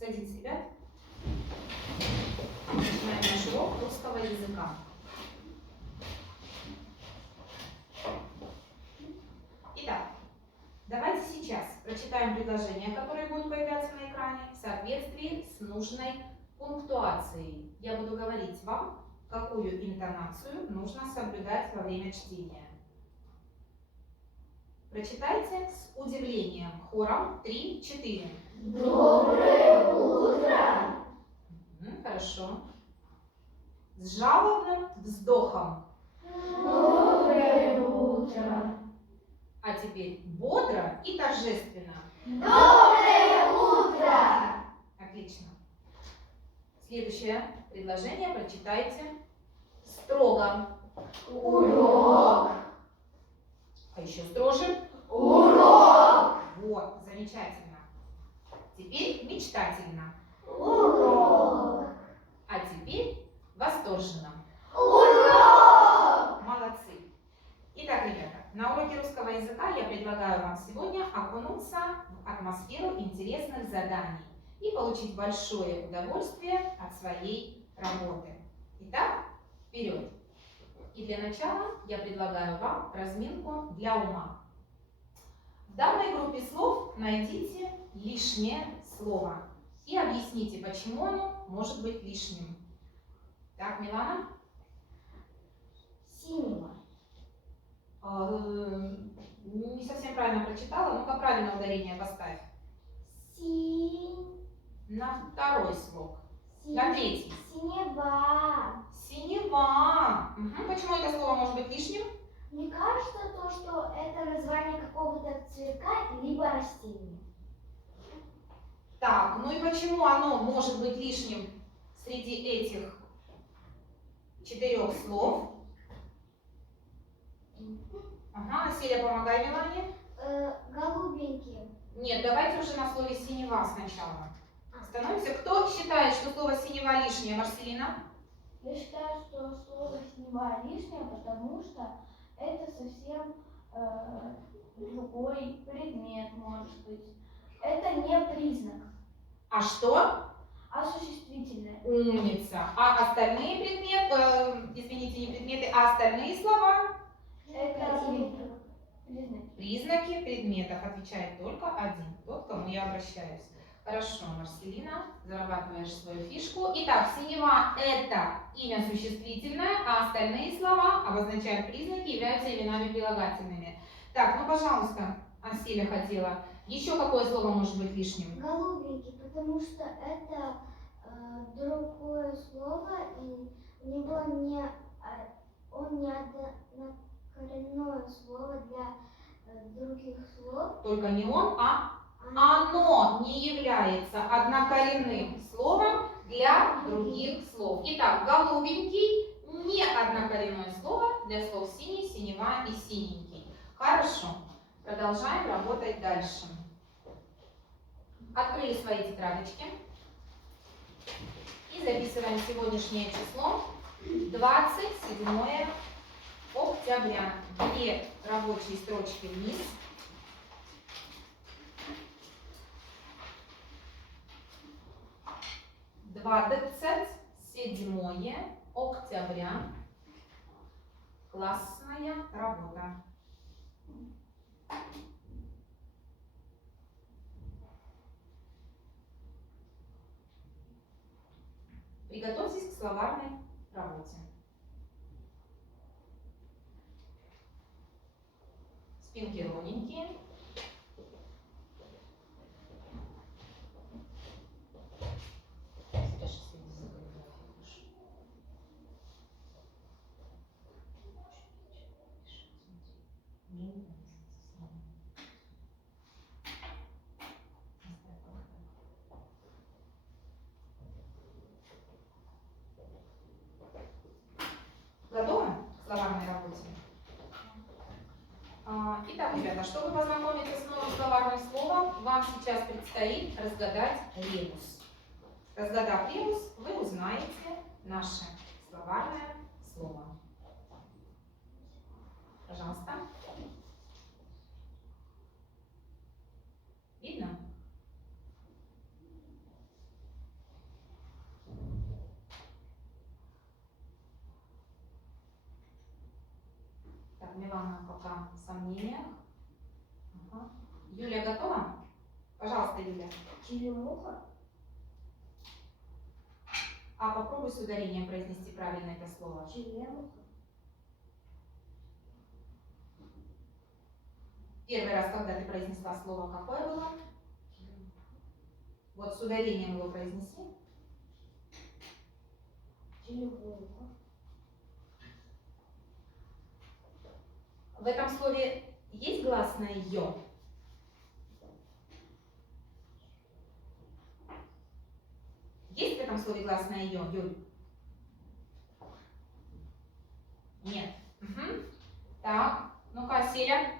Садитесь, ребят. Начинаем наш урок русского языка. Итак, давайте сейчас прочитаем предложения, которые будут появляться на экране, в соответствии с нужной пунктуацией. Я буду говорить вам, какую интонацию нужно соблюдать во время чтения. Прочитайте с удивлением хором 3-4. Доброе утро! Хорошо. С жалобным вздохом. Доброе утро! А теперь бодро и торжественно. Доброе утро! Отлично. Следующее предложение прочитайте строго. Урок! А еще строже. Урок! Вот, замечательно. Теперь мечтательно. Урок! А теперь восторженно. Урок! Молодцы. Итак, ребята, на уроке русского языка я предлагаю вам сегодня окунуться в атмосферу интересных заданий и получить большое удовольствие от своей работы. Итак, вперед! И для начала я предлагаю вам разминку для ума. В данной группе слов найдите лишнее слово и объясните, почему оно может быть лишним. Так, Милана? Синего. Не совсем правильно прочитала. Ну-ка, правильное ударение поставь. На второй слог. На третий. Синева. Синева. Почему это слово может быть лишним? Мне кажется, что это название какого-то цветка либо растения. Так, ну и почему оно может быть лишним среди этих 4 слов? Ага, Селя, помогай Милане. Голубенькие. Нет, давайте уже на слове синева сначала. Остановимся. Кто считает, что слово синева лишнее, Марселина? Я считаю, что слово синева лишнее, потому что это совсем другой предмет, может быть. Это не признак, А что? а существительное. Умница. А остальные предметы, извините, не предметы, а остальные слова? Это признаки. Признаки предметов. Отвечает только один, тот, к кому я обращаюсь. Хорошо, Марселина, зарабатываешь свою фишку. Итак, синева – это имя существительное, а остальные слова обозначают признаки, являются именами прилагательными. Так, ну, пожалуйста, Аселя хотела. Еще какое слово может быть лишним? Голубенький, потому что это другое слово, и у него он не однокоренное слово для других слов. Только не он, а оно не является однокоренным словом для других слов. Итак, голубенький – не однокоренное слово для слов синий, синева и синенький. Хорошо. Продолжаем работать дальше. Открыли свои тетрадочки и записываем сегодняшнее число 27 октября. 2 рабочие строчки вниз. 27 октября. Классная работа. Приготовьтесь к словарной работе. Спинки ровненькие. Готовы к словарной работе? Итак, ребята, чтобы познакомиться с новым словарным словом, вам сейчас предстоит разгадать ребус. Разгадав ребус, вы узнаете наше словарное слово. Пожалуйста. Видно? Так, Милана пока в сомнениях. Ага. Юля готова? Пожалуйста, Юля. Черемуха. А попробуй с ударением произнести правильно это слово. Черемуха. Первый раз, когда ты произнесла слово, какое было? Вот с ударением его произнеси. Черемуха. В этом слове есть гласное «ё»? Есть в этом слове гласное «ё», Юль? Нет. Угу. Так, ну-ка, Селя,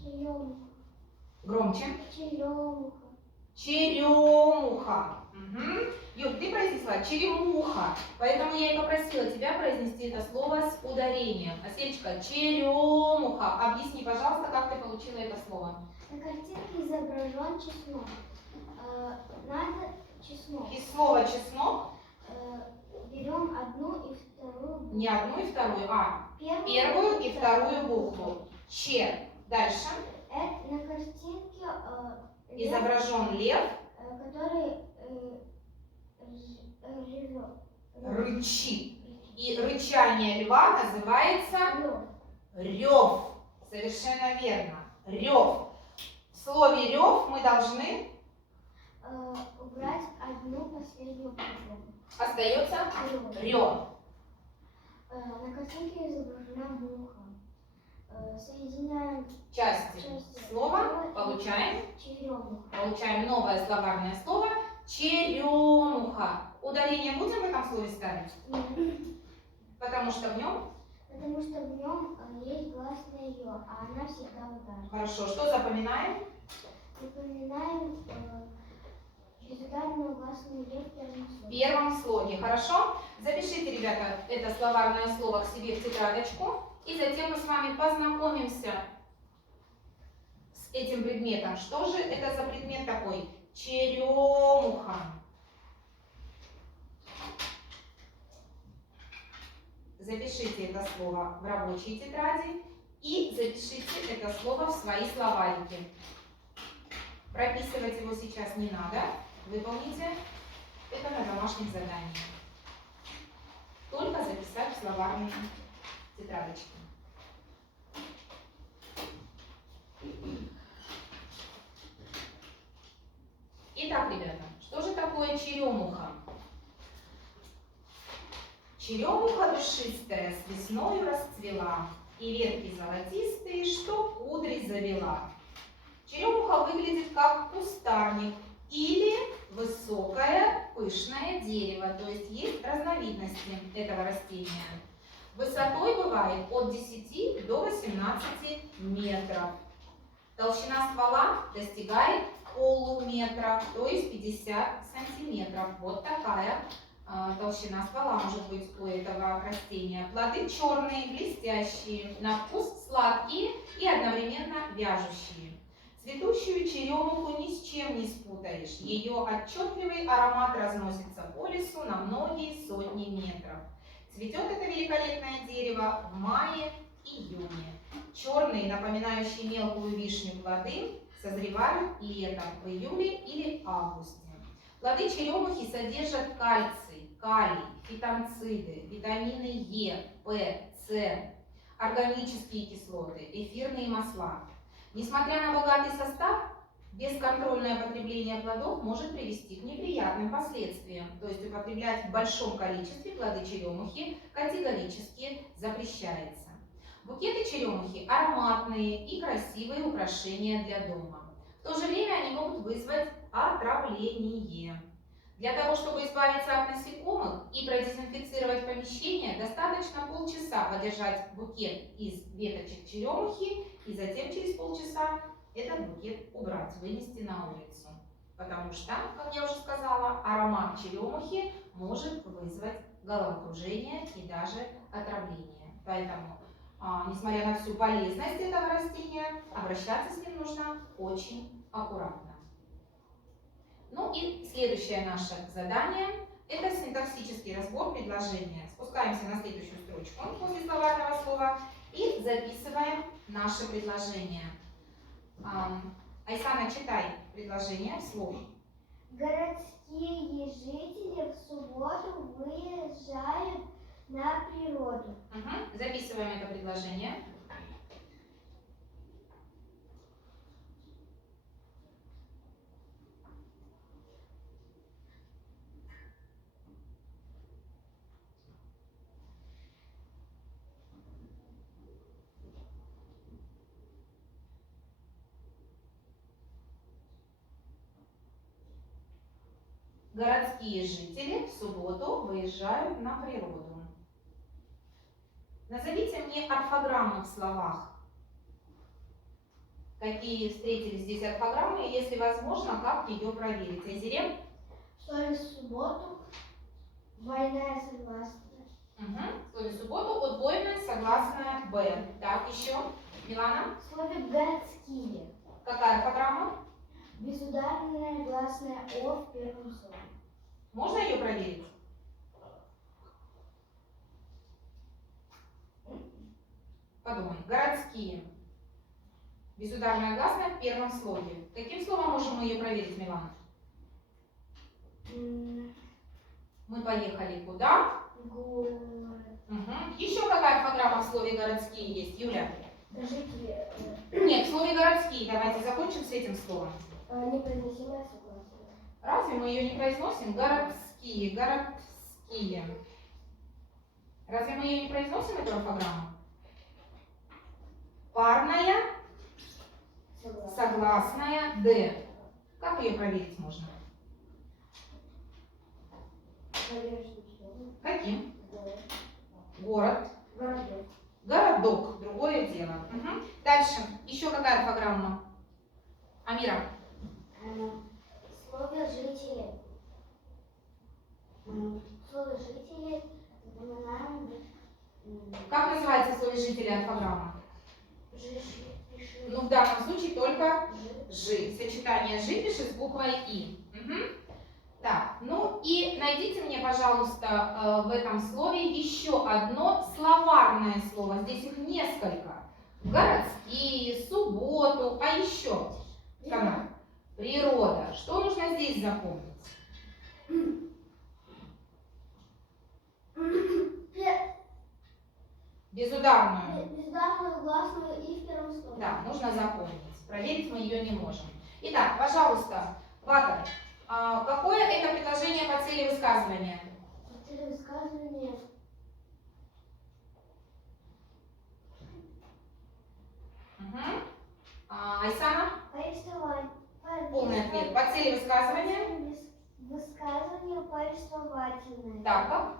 Черемуха. громче. Черемуха. Черемуха. Угу. Юль, ты произнесла черемуха, поэтому я и попросила тебя произнести это слово с ударением. Аселечка, черемуха. Объясни, пожалуйста, как ты получила это слово. На картинке изображен чеснок. Надо чеснок. Из слова чеснок Берем одну и вторую букву. не одну и вторую, а первую и вторую букву. Че. Дальше. На картинке Изображен лев, который рычит. И рычание льва называется рев. Совершенно верно. Рев. В слове рев мы должны убрать одну последнюю букву. остается рев. На картинке изображена муха. Соединяем Части слова получаем. черемуха. Получаем новое словарное слово черемуха. Ударение будем в этом слове ставить? Потому что в нем. Потому что в нем есть гласное ё, а она всегда ударна. Хорошо. Что запоминаем? Запоминаем безударную гласную е в первом В слове. первом слоге. Хорошо? Запишите, ребята, это словарное слово к себе в тетрадочку. И затем мы с вами познакомимся с этим предметом. Что же это за предмет такой? Черемуха. Запишите это слово в рабочей тетради и запишите это слово в свои словарики. Прописывать его сейчас не надо. Выполните это на домашних заданиях. Только записать в словарные тетрадочки. Итак, ребята, что же такое черемуха? Черемуха душистая с весною расцвела, и ветки золотистые, что кудри завела. Черемуха выглядит как кустарник или высокое пышное дерево, то есть есть разновидности этого растения. Высотой бывает от 10 до 18 метров. Толщина ствола достигает полуметра, то есть 50 сантиметров. Вот такая толщина ствола может быть у этого растения. Плоды черные, блестящие, на вкус сладкие и одновременно вяжущие. Цветущую черемуху ни с чем не спутаешь. Ее отчетливый аромат разносится по лесу на многие сотни метров. Цветет это великолепное дерево в мае-июне. Черные, напоминающие мелкую вишню плоды, созревают летом в июле или августе. Плоды черемухи содержат кальций, калий, фитонциды, витамины Е, П, С, органические кислоты, эфирные масла. Несмотря на богатый состав, бесконтрольное потребление плодов может привести к неприятным последствиям. То есть употреблять в большом количестве плоды черемухи категорически запрещается. Букеты черемухи ароматные и красивые украшения для дома. В то же время они могут вызвать отравление. Для того, чтобы избавиться от насекомых и продезинфицировать помещение, достаточно полчаса подержать букет из веточек черемухи и затем через полчаса этот букет убрать, вынести на улицу. Потому что, как я уже сказала, аромат черемухи может вызвать головокружение и даже отравление. Поэтому, несмотря на всю полезность этого растения, обращаться с ним нужно очень аккуратно. Ну и следующее наше задание – Это синтаксический разбор предложения. Спускаемся на следующую строчку после словарного слова и записываем наше предложение. Айсана, читай предложение вслух. Городские жители в субботу выезжают на природу. Записываем это предложение. Городские жители в субботу выезжают на природу. Назовите мне орфограммы в словах. Какие встретились здесь орфограммы, и если возможно, как ее проверить? Айзерем? В слове «субботу» двойная согласная. В слове «субботу» удвоенная согласная «б». Так, еще. Милана? В слове «городские» Какая орфограмма? безударная гласная «о» в первом слове. Можно ее проверить? Подумай. Городские. Безударная гласная в первом слове. Каким словом можем мы ее проверить, Милана? Мы поехали куда? Город. Еще какая орфограмма в слове городские есть, Юля? Жители. Нет, в слове городские. Давайте закончим с этим словом. Непроизносимая согласная. Разве мы ее не произносим? Городские, городские. Разве мы ее не произносим, эту орфограмму? Парная, согласная «д». Как ее проверить можно? Каким? Город. Город. Городок. Другое дело. Дальше. Еще какая орфограмма? Амира. В слове «жители». В слове «жители» запоминаем... Как называется в слове «жители» орфограмма? Ну, в данном случае только «жи». Сочетание «жи» пишет с буквой «и». Так, ну и найдите мне, пожалуйста, в этом слове еще одно словарное слово. Здесь их несколько. Городские, субботу, а еще? Канал. Природа. Что нужно здесь запомнить? Безударную. Безударную гласную «и» в первом слове. Да, нужно запомнить. Проверить мы ее не можем. Итак, пожалуйста, Ватер, какое это предложение по цели высказывания? По цели высказывания. Айсана? Повествование. Полный ответ. По цели высказывания? Высказывание повествовательное. Так, как?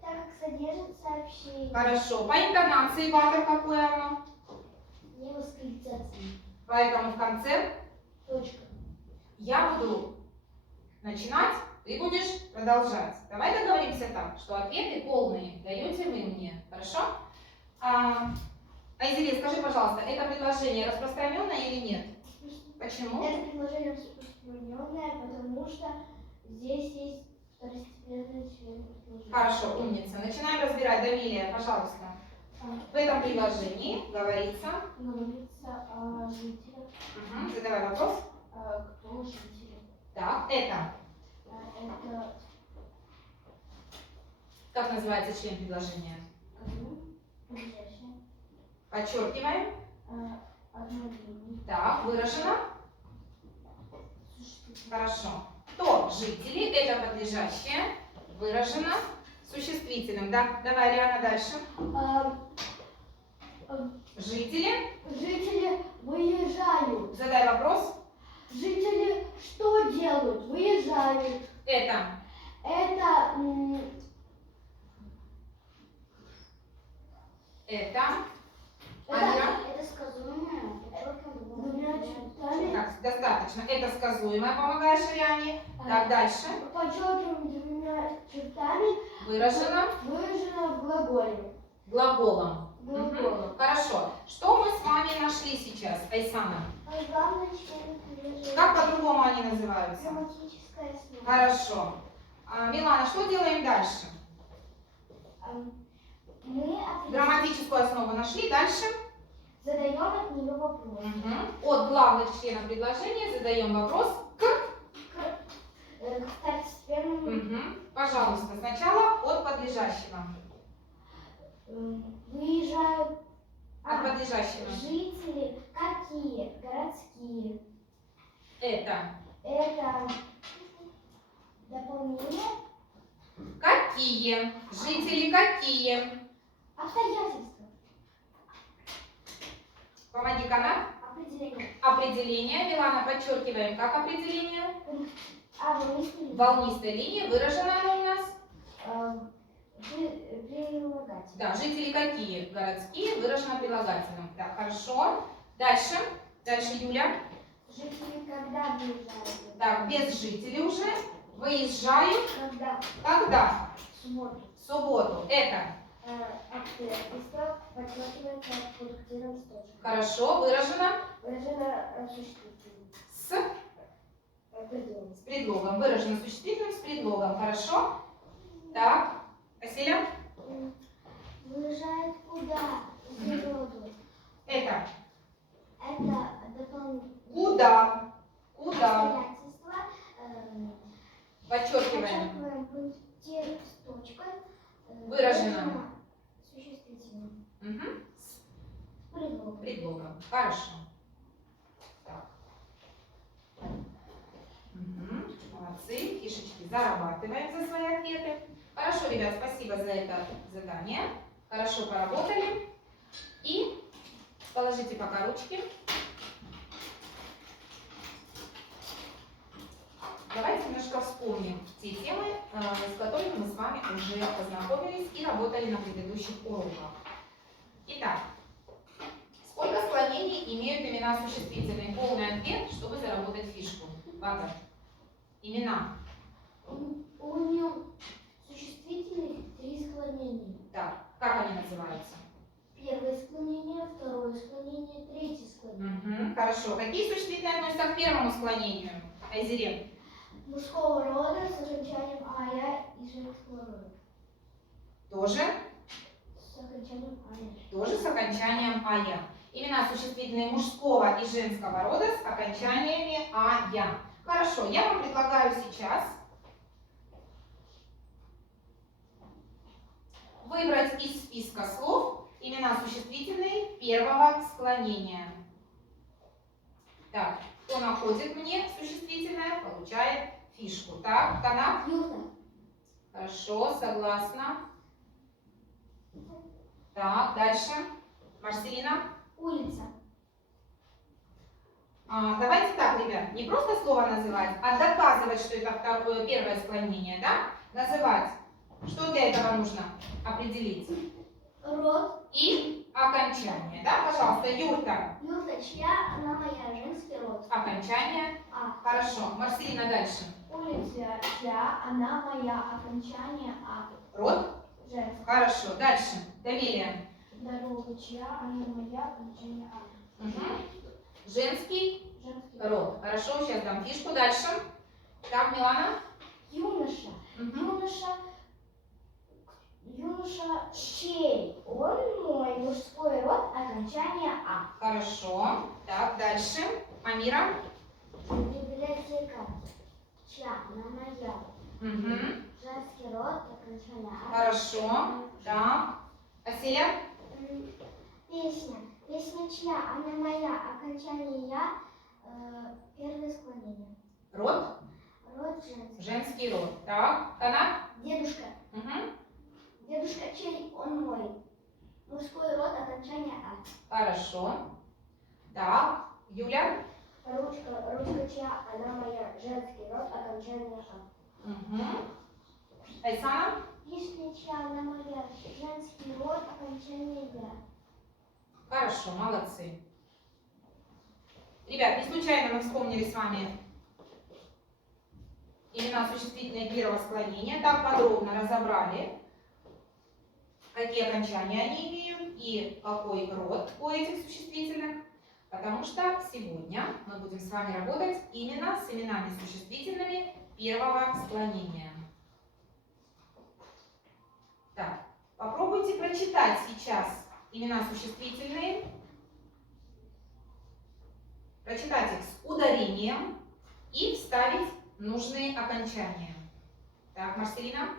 Так как содержит сообщение. Хорошо. По интонации, Ватер, какое оно? Не восклицательное. Поэтому в конце Точка. я буду начинать, ты будешь продолжать. Давай договоримся так, что ответы полные даете вы мне. Хорошо? Айзере, скажи, пожалуйста, это предложение распространенное или нет? Почему? Это предложение распространенное, потому что здесь есть второстепенные члены предложения. Хорошо, умница. Начинаем разбирать. Дамилия, пожалуйста. В этом предложении говорится о жителях. Задавай вопрос. Кто жители? Так, это. Это Как называется член предложения? настоящее. Подчеркиваем. Однолиние. Так, выражено. Хорошо. Кто жители? Это подлежащее. Выражено существительным. Да? Давай, Риана, дальше. Жители. Жители выезжают. Задай вопрос. Жители что делают? Выезжают. Это. Это Амира. это сказуемое. Двумя чертами. Так, достаточно. Это сказуемое, помогаешь Риане. Так, дальше. Подчеркиваем двумя чертами. Выражено Выражено в глаголе. глаголом. Глаголом. Хорошо. Что мы с вами нашли сейчас, Айсана? Главный член предложения. Как по-другому они называются? Грамматическое слово. Хорошо. Милана, что делаем дальше? Мы Грамматическую основу нашли. Дальше? задаем от нее вопрос. От главных членов предложения задаем вопрос к... К второстепенному. Пожалуйста, сначала от подлежащего. Выезжают От подлежащего. жители какие? Городские. Это Это дополнение. какие? Жители какие? Обстоятельства. Помоги, Канат. Определение. Определение. Милана, подчеркиваем, как определение? Волнистые. Волнистой линии. Выражено оно у нас? Прилагательное. Да, жители какие? Городские. Выражено прилагательным. Так, хорошо. Дальше. Дальше, Юля. Жители когда выезжают? Так, без жителей уже. Выезжают. Когда? Когда? В субботу. В субботу. Это. Обстоятельства подчеркивается пунктиром с точкой. Хорошо. Выражено Выражено существительным. с Предлогом. С предлогом. Выражено существительным с предлогом. Хорошо. Так. Василия. Выезжает куда? В природу. Это. Это дополнительное. Куда? Куда? Обстоятельства. Подчеркиваем. Подчеркиваем пунктир с точкой. Выражено. Существительным. С Предлогом. предлогом. Хорошо. Так. Молодцы. Фишечки зарабатываем за свои ответы. Хорошо, ребят, спасибо за это задание. Хорошо поработали. И положите пока ручки. Давайте немножко вспомним те темы, с которыми мы с вами уже познакомились и работали на предыдущих уроках. Итак, сколько склонений имеют имена существительные? Полный ответ, чтобы заработать фишку. Вага. Имена. У него существительных 3 склонения. Так, как они называются? Первое склонение, второе склонение, третье склонение. Хорошо. Какие существительные относятся к первому склонению? Айзере. Мужского рода с окончанием ая и женского рода. Тоже? С окончанием ая. Тоже с окончанием ая. Имена существительные мужского и женского рода с окончаниями ая. Хорошо, я вам предлагаю сейчас выбрать из списка слов имена существительные первого склонения. Так, кто находит мне существительное, получает фишку. Так, Канат? Юрта. Хорошо, согласна. Так, дальше. Марселина? Улица. Давайте так, ребят, не просто слово называть, а доказывать, что это такое первое склонение, да? Называть. Что для этого нужно определить? Род. И окончание, да? Пожалуйста, Юрта. Юрта чья? Она моя. Женский род. Окончание. А. Хорошо. Марселина дальше. Улица чья? Она моя. Окончание а. Род. Женский. Хорошо. Дальше. Дамилия. Дорога чья? Она моя. Окончание а. Женский Женский род. Хорошо, сейчас дам фишку. Дальше. Так, Милана. Юноша. Юноша чей? Он мой. Мужской род. Окончание а. Хорошо. Так, дальше. Амира. Библиотека чья? Она моя. Женский род. Окончание а. Хорошо. Так. Аселя. Песня. Песня чья? Она моя. Окончание я. Первое склонение. Род. Род женский. Женский род. Так. Канат. Дедушка. Дедушка чей? Он мой. Мужской род. Окончание а. Хорошо. Так. Юля. Ручка. Ручка чья? Она моя. Женский род. Окончание а. Айсана. Вишня чья? Она моя. Женский род. Окончание я. Хорошо, молодцы. Ребят, не случайно мы вспомнили с вами имена существительные первого склонения. Так подробно разобрали, какие окончания они имеют и какой род у этих существительных. Потому что сегодня мы будем с вами работать именно с именами существительными первого склонения. прочитать сейчас имена существительные, прочитать их с ударением и вставить нужные окончания. Так, Марселина.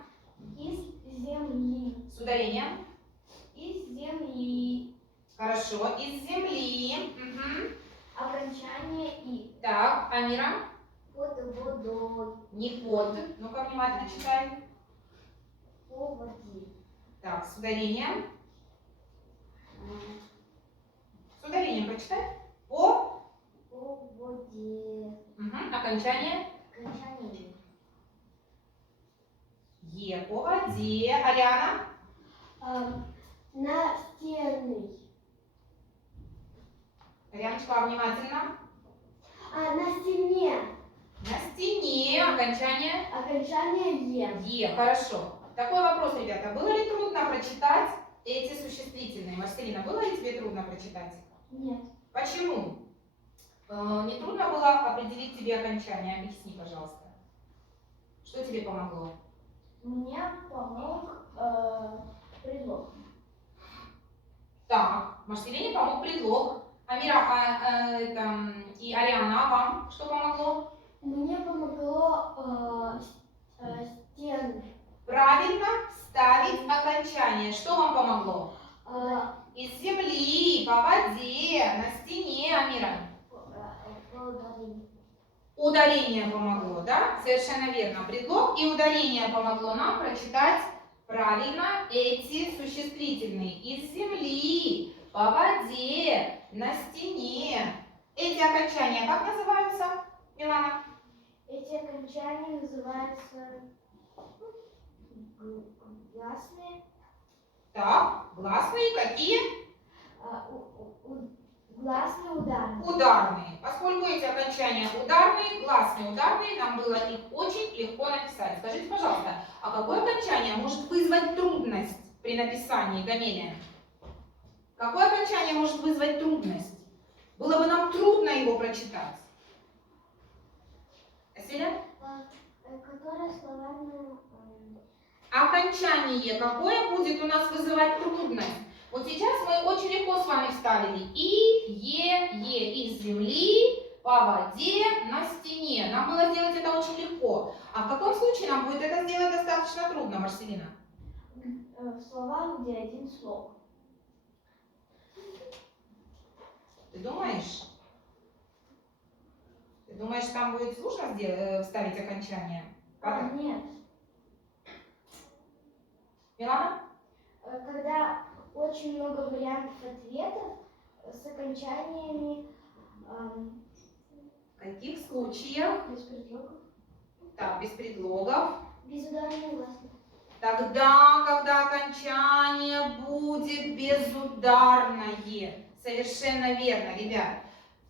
Из земли. С ударением. Из земли. Хорошо. Из земли. Угу. Окончание и. Так, Амира. Под водой. Не под. Ну-ка, внимательно читай. По воде. Так, с ударением. С ударением прочитай. По. По воде. Угу. Окончание. Окончание. Е. По воде. Ариана. Настенный. Арианочка, внимательно. На стене. На стене. Окончание. Окончание е. Е. Хорошо. Такой вопрос, ребята. Было ли трудно прочитать эти существительные? Марселина, было ли тебе трудно прочитать? Нет. Почему? Не трудно было определить тебе окончание? Объясни, пожалуйста. Что тебе помогло? Мне помог предлог. Так, Марселине помог предлог. Амира и Ариана, а вам что помогло? Мне помогло стены. Правильно ставить окончание. Что вам помогло? Из земли, по воде, на стене, Амира. Ударение помогло, да? Совершенно верно. Предлог и ударение помогло нам прочитать правильно эти существительные. Из земли, по воде, на стене. Эти окончания как называются, Милана? Эти окончания называются гласные. Так, гласные какие? Гласные ударные. Ударные. Поскольку эти окончания ударные, гласные ударные, нам было их очень легко написать. Скажите, пожалуйста, а какое окончание может вызвать трудность при написании, Гамелия? Какое окончание может вызвать трудность? Было бы нам трудно его прочитать. Аселя? Которое словами... Окончание какое будет у нас вызывать трудность? Вот сейчас мы очень легко с вами вставили е, из земли, по воде, на стене. Нам было сделать это очень легко. А в каком случае нам будет это сделать достаточно трудно, Марселина? В словах, где один слог. Ты думаешь? Ты думаешь, там будет сложно вставить окончание? Нет. Милана? Когда очень много вариантов ответов с окончаниями В каких случаях? без предлогов. Так, без предлогов. Без ударных гласных. Тогда, когда окончание будет безударное. Совершенно верно, ребят.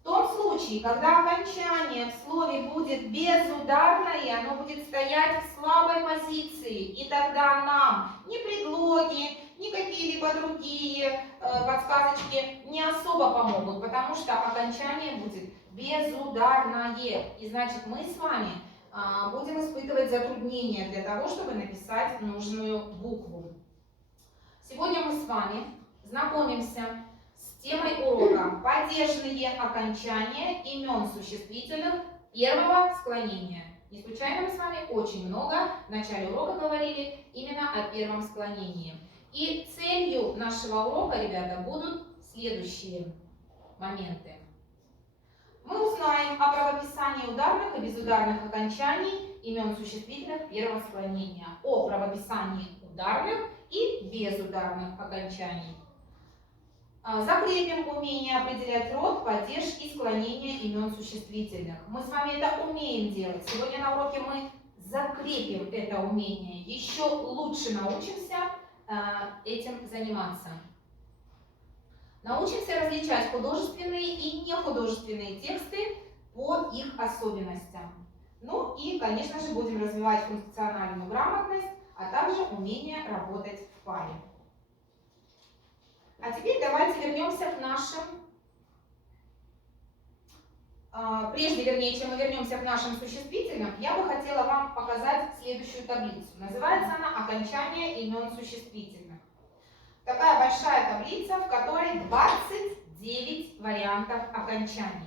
В том случае, когда окончание в слове будет безударное, оно будет стоять в слабой позиции. И тогда нам ни предлоги, ни какие-либо другие подсказочки не особо помогут, потому что окончание будет безударное. И значит, мы с вами будем испытывать затруднения для того, чтобы написать нужную букву. Сегодня мы с вами знакомимся с темой урока «Падежные окончания имен существительных первого склонения». Не случайно мы с вами очень много в начале урока говорили именно о первом склонении. И целью нашего урока, ребята, будут следующие моменты. Мы узнаем о правописании ударных и безударных окончаний имен существительных первого склонения, о правописании ударных и безударных окончаний. Закрепим умение определять род, падеж и склонение имен существительных. Мы с вами это умеем делать. Сегодня на уроке мы закрепим это умение. Еще лучше научимся этим заниматься. Научимся различать художественные и нехудожественные тексты по их особенностям. Ну и, конечно же, будем развивать функциональную грамотность, а также умение работать в паре. А теперь давайте вернемся к нашим... Прежде, вернее, чем мы вернемся к нашим существительным, я бы хотела вам показать следующую таблицу. Называется она «Окончание имен существительных». В такая большая таблица, в которой 29 вариантов окончаний.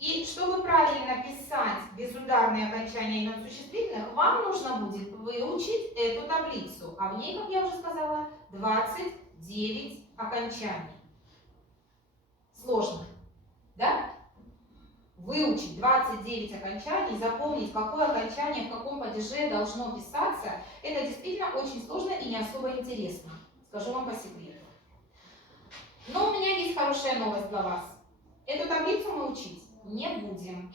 И чтобы правильно писать безударные окончания имен существительных, вам нужно будет выучить эту таблицу. А в ней, как я уже сказала, 29 окончаний. Сложно, да? Выучить 29 окончаний, запомнить, какое окончание в каком падеже должно писаться, это действительно очень сложно и не особо интересно. Скажу вам по секрету. Но у меня есть хорошая новость для вас. Эту таблицу мы учить не будем,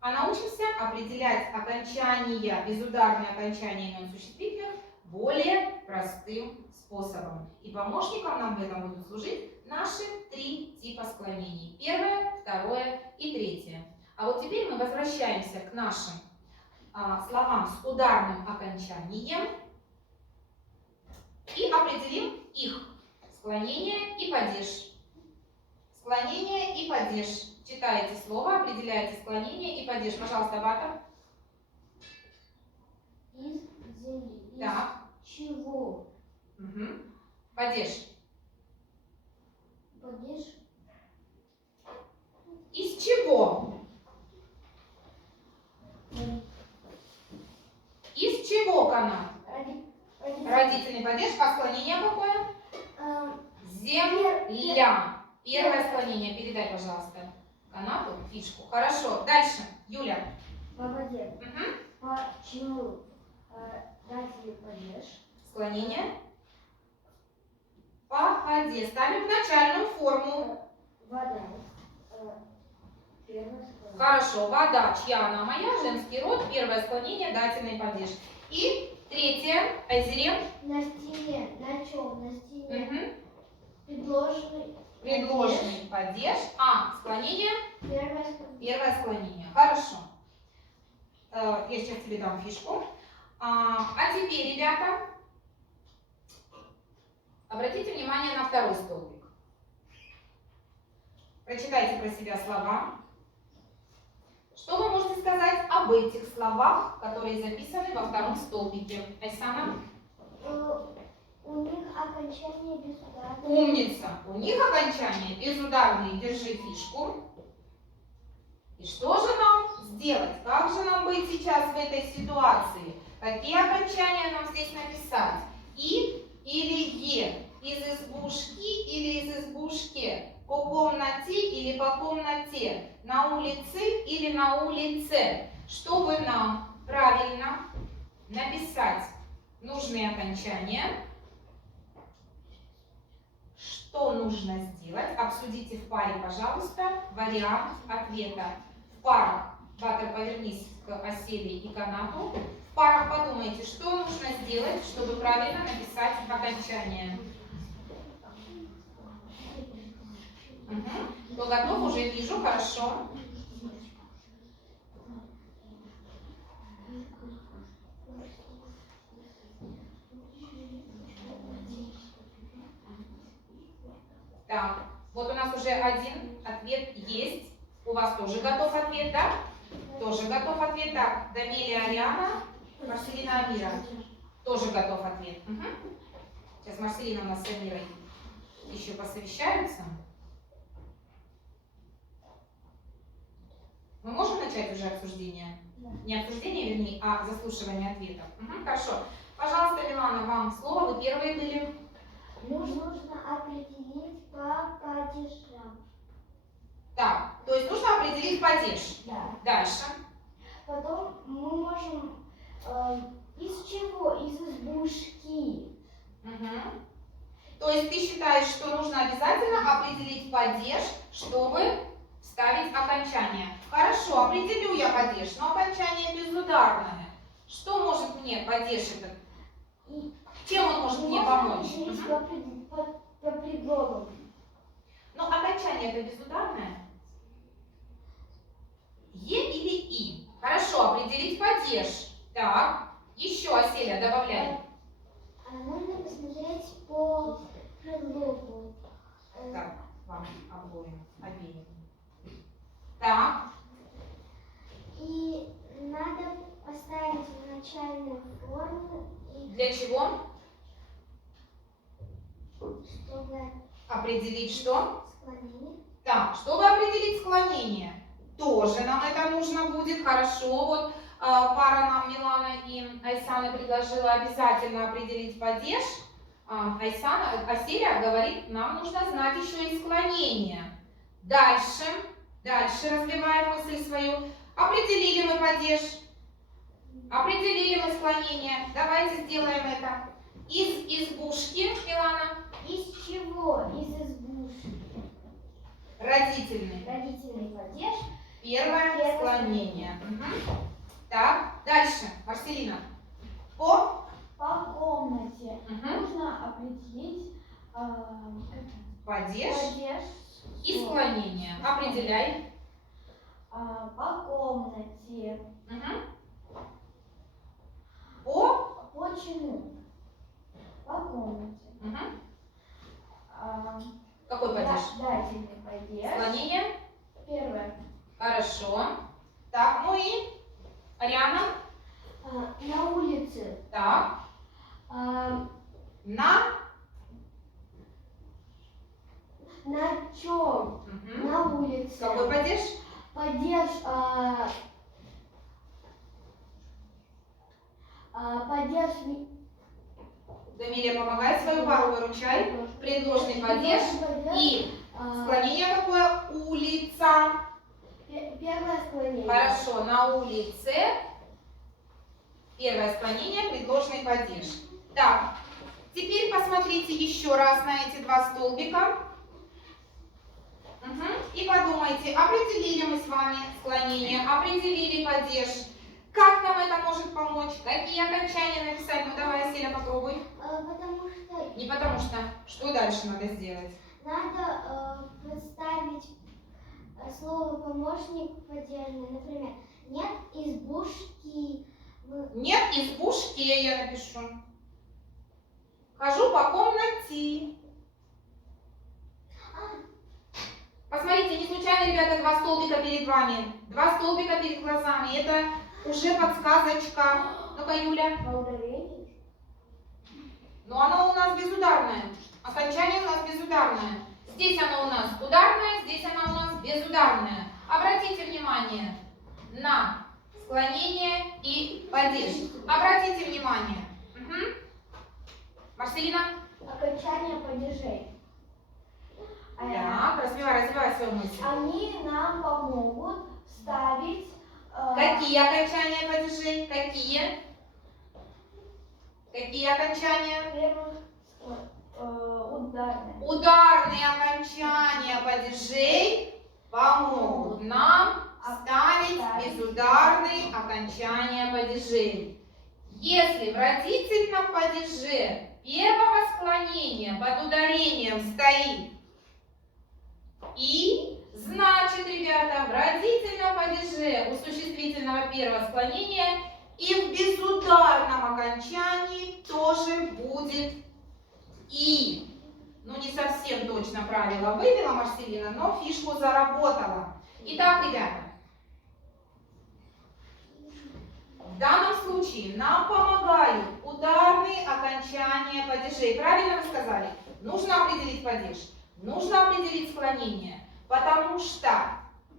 а научимся определять окончания, безударные окончания имен существительных более простым способом. И помощником нам в этом будут служить наши 3 типа склонений. Первое, второе и третье. А вот теперь мы возвращаемся к нашим словам с ударным окончанием и определим их склонение и падеж. Склонение и падеж. Читаете слово, определяете склонение и падеж. Пожалуйста, Бата. Из земли. Так. Чего? Угу. Падеж. Падеж. Из чего? Из чего канат? Родительный падеж. А склонение какое? Земля. Первое склонение. Передай, пожалуйста, канату фишку. Хорошо. Дальше. Юля. По воде. Угу. Почему? Дайте падеж. Склонение. По воде. Ставим начальную форму. Вода. Первое склонение. Хорошо. Вода. Чья она? Моя. Женский род. Первое склонение. Дательный падеж. И третье. Айзерем. На стене. На чем? На стене. Угу. Предложенный падеж. А. Склонение. Первое склонение. Первое склонение. Хорошо. Я сейчас тебе дам фишку. А теперь, ребята, обратите внимание на второй столбик. Прочитайте про себя слова. Что вы можете сказать об этих словах, которые записаны во втором столбике? Айсана? У них окончание безударное. Умница. У них окончание безударные. Держи фишку. И что же нам сделать? Как же нам быть сейчас в этой ситуации? Какие окончания нам здесь написать? И или е? Из избушки или из избушки? По комнате или по комнате? На улице или на улице? Чтобы нам правильно написать нужные окончания, что нужно сделать? Обсудите в паре, пожалуйста, вариант ответа. В парах, Батер, повернись к оселе и канату. В парах подумайте, что нужно сделать, чтобы правильно написать окончание. Угу. Кто готов, уже вижу, хорошо. Так, вот у нас уже один ответ есть. У вас тоже готов ответ, да? Тоже готов ответ. Так, Дамелия Ариана, Марселина Амира. Тоже готов ответ. Угу. Сейчас Марселина у нас с Амирой еще посовещаются. Мы можем начать уже обсуждение? Да. Не обсуждение, вернее, а заслушивание ответов. Угу, хорошо. Пожалуйста, Милана, вам слово. Вы первые были. Нужно определить по падежам. Так, то есть нужно определить падеж. Да. Дальше. Потом мы можем из чего? Из избушки. Угу. То есть ты считаешь, что нужно обязательно определить падеж, чтобы вставить окончание. Хорошо, определю я падеж, но окончание безударное. Что может мне падеж этот? Чем он может мне помочь? По предлогам. Но окончание это безударное? Е или И? Хорошо, определить падеж. Так, еще, Оселя, добавляй. Нужно посмотреть по предлогу. Так, вам обеим. Так. И надо поставить начальную форму. Для чего? Чтобы Определить что? склонение. Так, чтобы определить склонение, тоже нам это нужно будет. Хорошо, вот пара нам, Милана и Айсана, предложила обязательно определить падеж. Аселя говорит, нам нужно знать еще и склонение. Дальше развиваем мысль свою. Определили мы падеж, определили мы склонение. Давайте сделаем это. Из избушки, Милана. Из чего? Из избушки. Родительный. Родительный падеж. Первое склонение. Угу. Так, дальше. Марселина. По комнате. Угу. Нужно определить Падеж падеж. и склонение. Определяй. По комнате. Угу. По Почему? По комнате. Угу. Какой падеж? Дательный падеж. Склонение. Первое. Хорошо. Так, ну и Ариана. На улице. Так. На чем? Угу. На улице. Какой падеж? Падеж. Падеж. Дамилия, помогай свою пару, выручай. Предложный падеж. И склонение какое? Улица. Первое склонение. Хорошо, на улице. Первое склонение, предложный падеж. Так, теперь посмотрите еще раз на эти два столбика. Угу. И подумайте, определили мы с вами склонение, определили падеж. Как нам это может помочь? Какие окончания написать? Ну давай, Аселя, попробуй. Потому что Не потому что. Что дальше надо сделать? надо представить слово помощник падежный. Например, нет избушки. Нет избушки, я напишу. Хожу по комнате. Посмотрите, не случайно, ребята, два столбика перед вами. Два столбика перед глазами. Это уже подсказочка. Ну-ка, Юля. Ударение. Но оно у нас безударное. Окончание у нас безударное. Здесь оно у нас ударное, здесь оно у нас безударное. Обратите внимание на склонение и падеж. Обратите внимание. Угу. Марселина? Окончание падежей. Так, развивай свою мысль. Они нам помогут ставить... Какие окончания падежей? Какие? Какие окончания? Ударные. Ударные окончания падежей помогут нам ставить безударные окончания падежей. Если в родительном падеже первого склонения под ударением стоит «и», значит, ребята, в родительном падеже у существительного первого склонения и в безударном окончании тоже будет «и». Ну, не совсем точно правило вывела Марселина, но фишку заработала. Итак, ребята, в данном случае нам помогают ударные окончания падежей. Правильно вы сказали? Нужно определить падеж, нужно определить склонение, потому что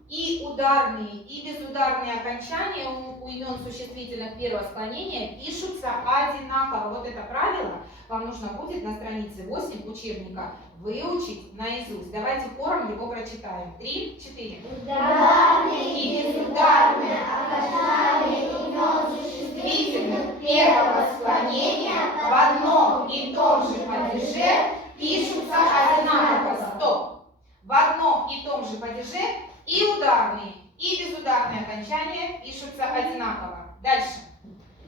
и ударные, и безударные окончания у имен существительных первого склонения пишутся одинаково. Вот это правило вам нужно будет на странице 8 учебника выучить наизусть. Давайте хором его прочитаем. 3, 4. Ударные и безударные окончания имен существительных первого склонения в одном и том же падеже пишутся одинаково. Стоп! В одном и том же падеже и ударные, и безударные окончания пишутся одинаково. Дальше.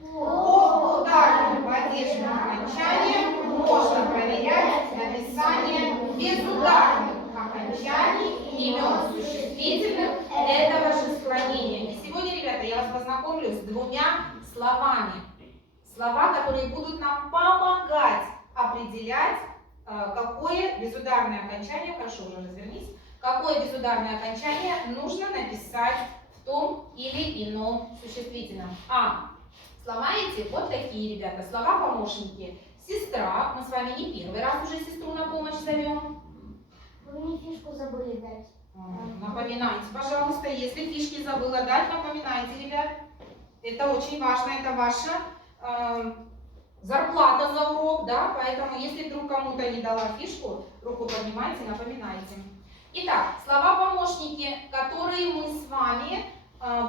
По ударным падежным окончаниям можно проверять написание безударных окончаний имен существительных этого же склонения. И сегодня, ребята, я вас познакомлю с двумя словами. Слова, которые будут нам помогать определять, какое безударное окончание, хорошо, уже развернись, какое безударное окончание нужно написать в том или ином существительном. Слова эти вот такие, ребята, слова-помощники. Сестра. Мы с вами не первый раз уже сестру на помощь зовем. Вы мне фишку забыли дать. Напоминайте, пожалуйста, если фишки забыла дать, напоминайте, ребят. Это очень важно, это ваша зарплата за урок, да, поэтому если вдруг кому-то не дала фишку, руку поднимайте, напоминайте. Итак, слова-помощники, которые мы с вами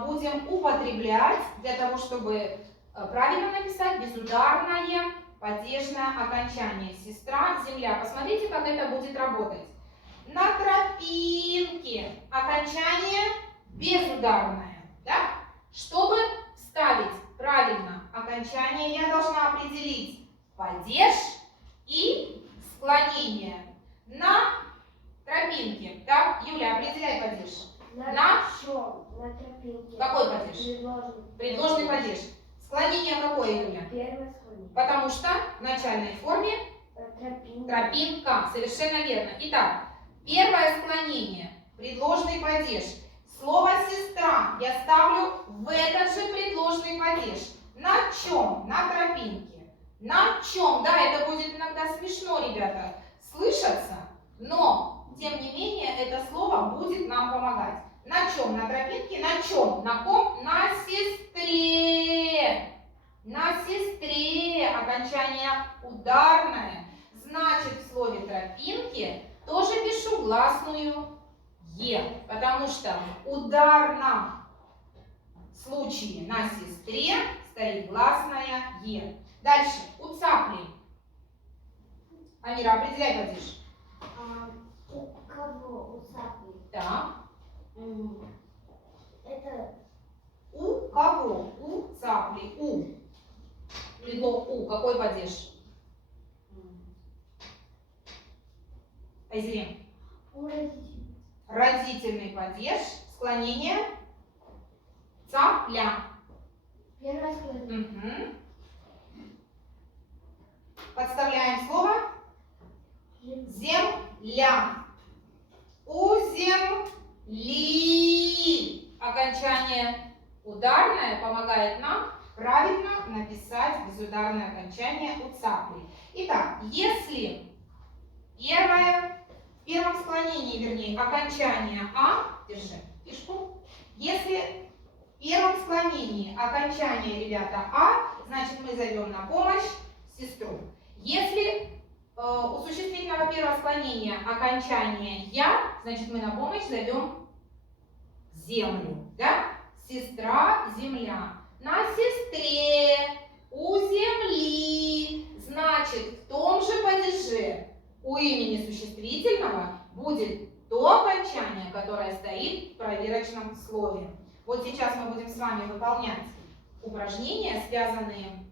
будем употреблять для того, чтобы правильно написать безударное падежное окончание. Сестра, земля. Посмотрите, как это будет работать. На тропинке окончание безударное. Да? Чтобы вставить правильно окончание, я должна определить падеж и склонение. На тропинке. Так, Юля, определяй падеж. На тропинке. Какой падеж? Предложный падеж. Склонение какое, Юля? Первое склонение. Потому что в начальной форме тропинка. Совершенно верно. Итак, первое склонение. Предложный падеж. Слово сестра я ставлю в этот же предложный падеж. На чем? На тропинке. На чем? Да, это будет иногда смешно, ребята, слышаться, но, тем не менее, это слово будет нам помогать. На чем? На тропинке. На чем? На ком? На сестре. На сестре. Окончание ударное. Значит, в слове тропинки тоже пишу гласную Е, потому что в ударном случае на сестре стоит гласная Е. Дальше. У цапли. Амира, определяй падеж. У кого? У цапли. Так. Это У кого? У цапли. У. Предлог у. Какой падеж? Айзерин. у родителей. Родительный падеж. Склонение. Цапля. Первое склонение. Угу. Подставляем слово. Земля. У земли. Окончание ударное помогает нам правильно написать безударное окончание у цапли. Итак, если в первом склонении, вернее, окончание А, держи фишку, если в первом склонении окончание, ребята, А, значит, мы зовем на помощь сестру. Если у существительного первого склонения окончание Я, значит, мы на помощь зовем землю. Да? Сестра, земля. На сестре, у земли. Значит, в том же падеже у имени существительного будет то окончание, которое стоит в проверочном слове. Вот сейчас мы будем с вами выполнять упражнения, связанные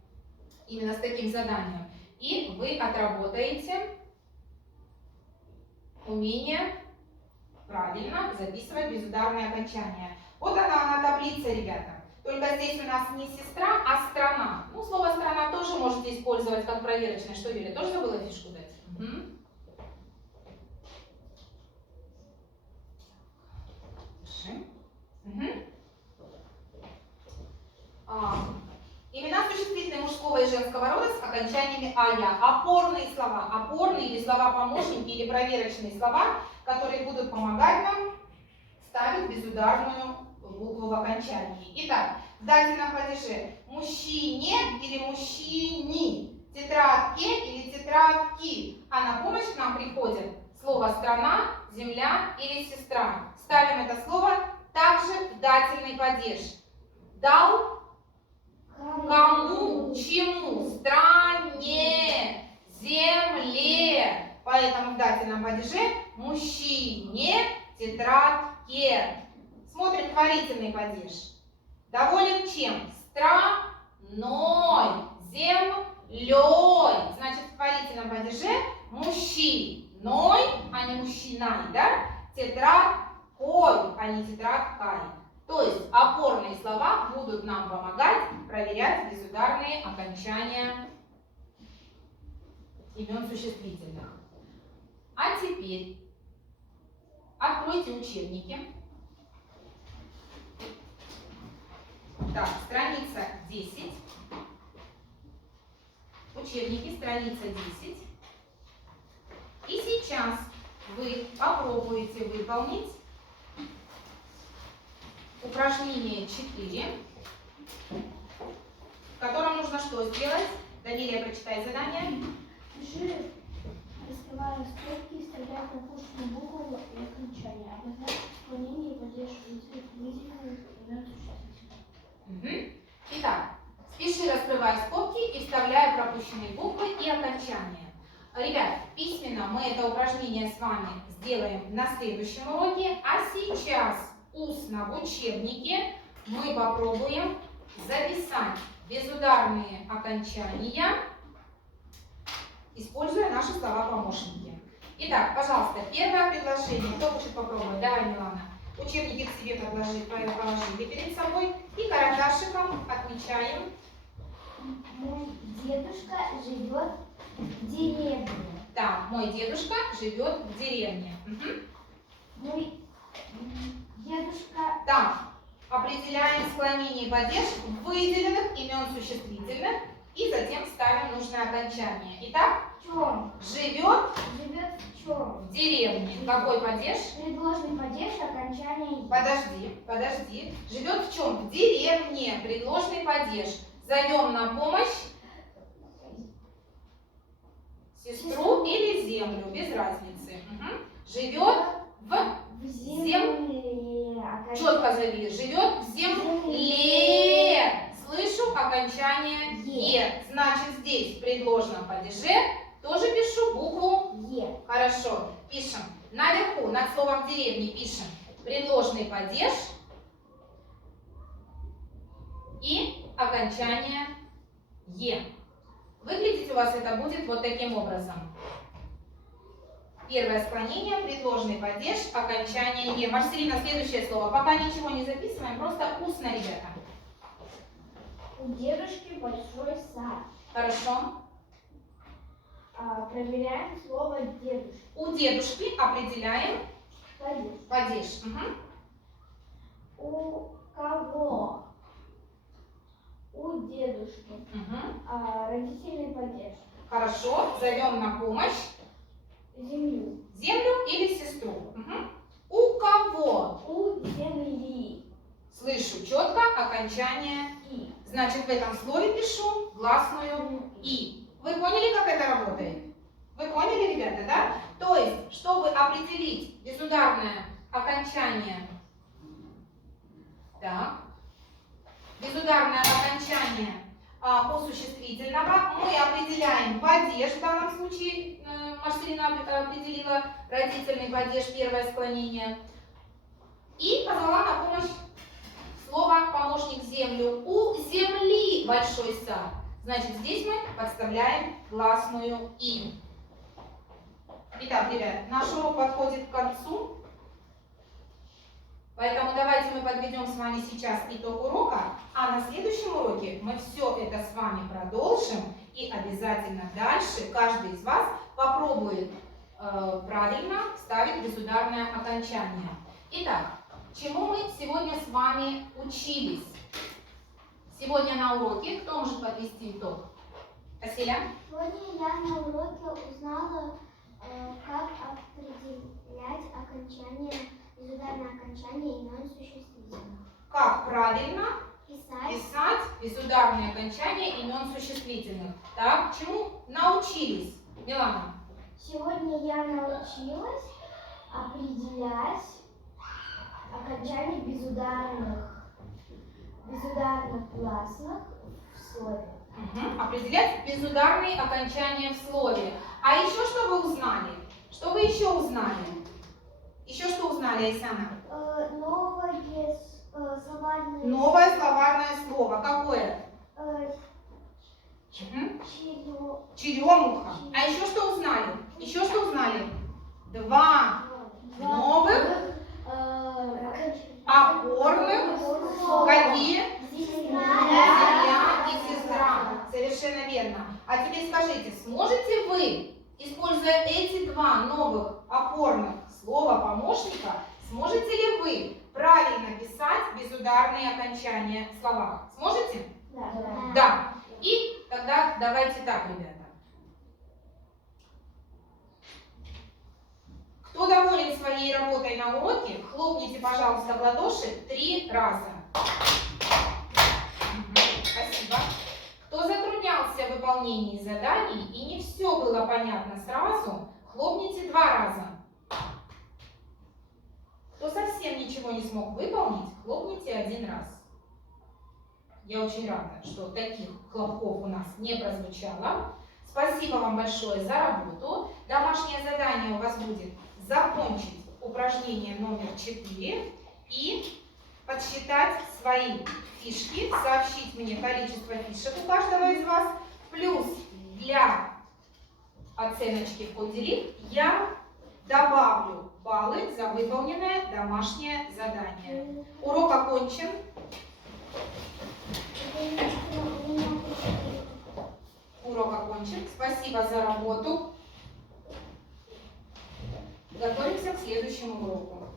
именно с таким заданием. И вы отработаете умение правильно записывать безударные окончания. Вот она таблица, ребята. Только здесь у нас не сестра, а страна. Ну, слово страна тоже можете использовать как проверочное. Что, Юля, тоже забыла фишку дать? Угу. Угу. Имена существительные мужского и женского рода с окончаниями «ая». Опорные слова. Опорные или слова-помощники или проверочные слова, которые будут помогать нам ставить безударную букву в окончании. Итак, в дательном падеже мужчине или мужчини, тетрадке или тетрадки. А на помощь к нам приходит слово «страна», «земля» или «сестра». Ставим это слово также в дательный падеж. Дал кому, чему, стране, земле. Поэтому в дательном падеже мужчине, тетрадке. Смотрим хвалительный падеж. Доволен чем? Страной, землей. Значит, в хвалительном падеже мужчиной, а не мужчиной, да? Тетрадкой, а не тетрадкой. То есть опорные слова будут нам помогать проверять безударные окончания имен существительных. А теперь откройте учебники. Так, страница 10. учебники, страница 10. И сейчас вы попробуете выполнить упражнение 4, в котором нужно что сделать? Доверие, прочитай задание. Пиши, раскрывая скобки, вставляя пропущенную букву и окончание. Обозначь склонение и падеж выделенных имен существительных. Итак, спеши, раскрывая скобки и вставляя пропущенные буквы и окончания. Ребят, письменно мы это упражнение с вами сделаем на следующем уроке, а сейчас устно в учебнике мы попробуем записать безударные окончания, используя наши слова-помощники. Итак, пожалуйста, первое предложение. Кто хочет попробовать? Давай, Милана. Учебники к себе положили перед собой и карандашиком отмечаем. Мой дедушка живет в деревне. Так, мой дедушка живет в деревне. Мой дедушка... Так, определяем склонение и падеж выделенных имен существительных и затем ставим нужное окончание. Итак, В чем? живет Живет в чем? в деревне. Какой падеж? Предложный падеж, окончание... Подожди. Живет в чем? В деревне. Предложный падеж. Зовем на помощь сестру или землю, без разницы. Живет в земле. Четко зови. Живет в земле. Слышу окончание Е. Значит, здесь в предложном падеже тоже пишу букву Е. Хорошо. Пишем. Наверху, над словом деревни, пишем предложный падеж и окончание Е. Выглядеть у вас это будет вот таким образом. Первое склонение, предложный падеж, окончание Е. Марселина, следующее слово. Пока ничего не записываем, просто устно, ребята. У дедушки большой сад. Хорошо. Проверяем слово дедушка. У дедушки определяем падеж. У кого? У дедушки. Родительный падеж. Хорошо. Зовем на помощь Землю. землю или сестру. У кого? У земли. Слышу четко окончание И. Значит, в этом слове пишу гласную И. Вы поняли, как это работает? Вы поняли, ребята, да? То есть, чтобы определить безударное окончание, безударное окончание у существительного, мы определяем падеж, в данном случае Марселина определила родительный падеж, первое склонение, и позвала на помощь слово помощник землю. У земли большой сад. Значит, здесь мы подставляем гласную И. Итак, ребят, наш урок подходит к концу. Поэтому давайте мы подведем с вами сейчас итог урока, а на следующем уроке мы все это с вами продолжим и обязательно дальше каждый из вас попробует правильно ставить безударное окончание. Итак, чему мы сегодня с вами учились? Сегодня на уроке кто может подвести итог? Аселя? Сегодня я на уроке узнала, как определять безударное окончание имен существительных. Как правильно Писать. писать безударные окончания имен существительных. Так, чему научились? Милана? Сегодня я научилась определять окончание безударных гласных в слове. Определять безударные окончания в слове. А еще что вы узнали? Что вы еще узнали? Еще что узнали, Айсана? Новое словарное слово. Какое? Черемуха. А еще что узнали? Еще что узнали? Два новых опорных. Какие? Земля и сестра. Совершенно верно. А теперь скажите, сможете вы, используя эти два новых опорных слова помощника, сможете ли вы правильно писать безударные окончания в словах? Сможете? Да. Да. И тогда давайте так, ребята. Кто доволен своей работой на уроке, хлопните, пожалуйста, в ладоши 3 раза. Спасибо. Кто затруднялся в выполнении заданий и не все было понятно сразу, хлопните 2 раза. Кто совсем ничего не смог выполнить, хлопните 1 раз. Я очень рада, что таких хлопков у нас не прозвучало. Спасибо вам большое за работу. Домашнее задание у вас будет закончить упражнение номер 4 и подсчитать свои фишки, сообщить мне количество фишек у каждого из вас. Плюс для оценочки в поделив я добавлю баллы за выполненное домашнее задание. Урок окончен. Урок окончен. Спасибо за работу. Готовимся к следующему уроку.